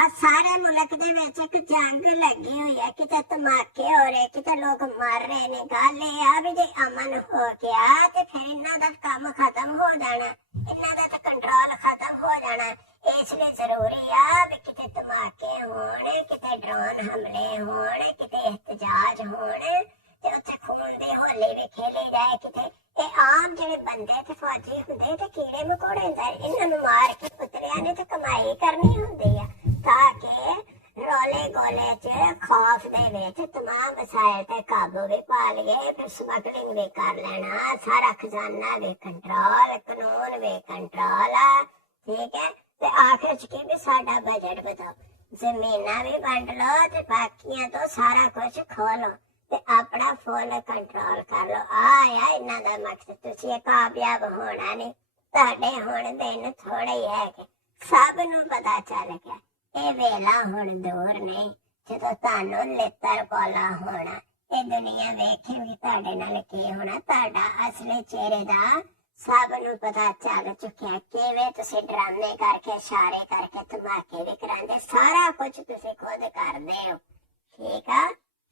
ਆ ਸਾਰੇ ਮੁਲਕ ਦੇ ਵਿੱਚ ਇੱਕ ਜੰਗ ਲੱਗੀ ਹੋਈ ਹੈ, ਕਿਤੇ ਧਮਾਕੇ ਹੋ ਰਹੇ, ਕਿਤੇ ਲੋਕ ਮਰ ਰਹੇ ਨੇ। ਗੱਲ ਇਹ ਆ ਵੀ ਜੇ ਅਮਨ ਹੋ ਗਿਆ ਤੇ ਫਿਰ ਇਹਨਾਂ ਦਾ ਕੰਮ ਖਤਮ ਹੋ ਜਾਣਾ, ਇਹਨਾਂ ਦਾ ਤਾਂ ਕੰਟਰੋਲ ਖਤਮ ਹੋ ਜਾਣਾ। ਇਸ ਲਈ ਜ਼ਰੂਰੀ ਆ ਵੀ ਕਿਤੇ ਧਮਾਕੇ ਹੋਣ, ਕਿਤੇ ਡਰੋਨ ਹਮਲੇ ਹੋਣ, ਕਿਤੇ ਇhtਜਾਜ ਹੋਣ ਤੇ ਉੱਥੇ ਖੂਨ ਦੀ ਹੋਲੀ ਵੀ ਖੇਲੀ ਜਾਏ। ਕਿਤੇ ਇਹ ਆਮ ਜਿਹੜੇ ਬੰਦੇ ਤੇ ਫੌਜੀ ਹੁੰਦੇ ਤੇ ਕੀੜੇ ਮਕੌੜੇ ਹੁੰਦੇ, ਇਹਨਾਂ ਨੂੰ ਮਾਰ ਕੇ ਪੁੱਤਰਿਆਂ ਨੇ ਤੇ ਕਮਾਈ ਕਰਨੀ ਹੁੰਦੀ ਆ, ਤਾਂ ਕਿ ਰੋਲੇ ਗੋਲੇ ਚ ਖੌਫ ਦੇ ਵਿੱਚ ਤਮਾਮ ਵਸਾਇਲ ਤੇ ਕਾਬੂ ਵੀ ਪਾ ਲਈਏ, ਫਿਰ ਸਮਗਲਿੰਗ ਵੀ ਕਰ ਲੈਣਾ, ਸਾਰਾ ਖਜ਼ਾਨਾ ਵੀ ਕੰਟਰੋਲ, ਕਾਨੂੰਨ ਵੀ ਕੰਟਰੋਲ ਆ। ਠੀਕ ਹੈ, ਤੇ ਆਖਿਰ ਚ ਕੀ ਵੀ ਸਾਡਾ ਬਜਟ ਵਧਾਓ, ਜ਼ਮੀਨਾਂ ਵੀ ਵੰਡ ਲਓ ਤੇ ਬਾਕੀਆਂ ਤੋਂ ਸਾਰਾ ਕੁਝ ਖੋਲੋ ਤੇ ਆਪਣਾ ਫੁੱਲ ਕੰਟਰੋਲ ਕਰ ਲਓ। ਆ ਇਹਨਾਂ ਦਾ ਮਕਸਦ। ਤੁਸੀਂ ਕਾਮਯਾਬ ਹੋਣਾ ਨਹੀਂ, ਤੁਹਾਡੇ ਹੁਣ ਦਿਨ ਥੋੜੇ ਹੀ ਹੈ ਕਿ ਸਭ ਨੂੰ ਪਤਾ ਚੱਲ ਗਿਆ ਇਹ ਵੇਲਾ ਹੁਣ ਦੂਰ ਨਹੀਂ ਜਦੋਂ ਤੁਹਾਨੂੰ ਲਿੱਤਰ ਪੋਲਾ ਹੋਣਾ। ਇਹ ਦੁਨੀਆ ਵੇਖੇਗੀ ਤੁਹਾਡੇ ਨਾਲ ਕੀ ਹੋਣਾ, ਤੁਹਾਡਾ ਅਸਲੀ ਚਿਹਰੇ ਦਾ ਸਭ ਨੂੰ ਪਤਾ ਚੱਲ ਚੁੱਕਿਆ। ਕਿਵੇਂ ਤੁਸੀਂ ਡਰਾਮੇ ਕਰਕੇ, ਇਸ਼ਾਰੇ ਕਰਕੇ, ਧਮਾਕੇ ਵੀ ਕਰਾਂਦੇ, ਸਾਰਾ ਕੁਝ ਤੁਸੀਂ ਖੁਦ ਕਰਦੇ ਹੋ। ਠੀਕ ਆ।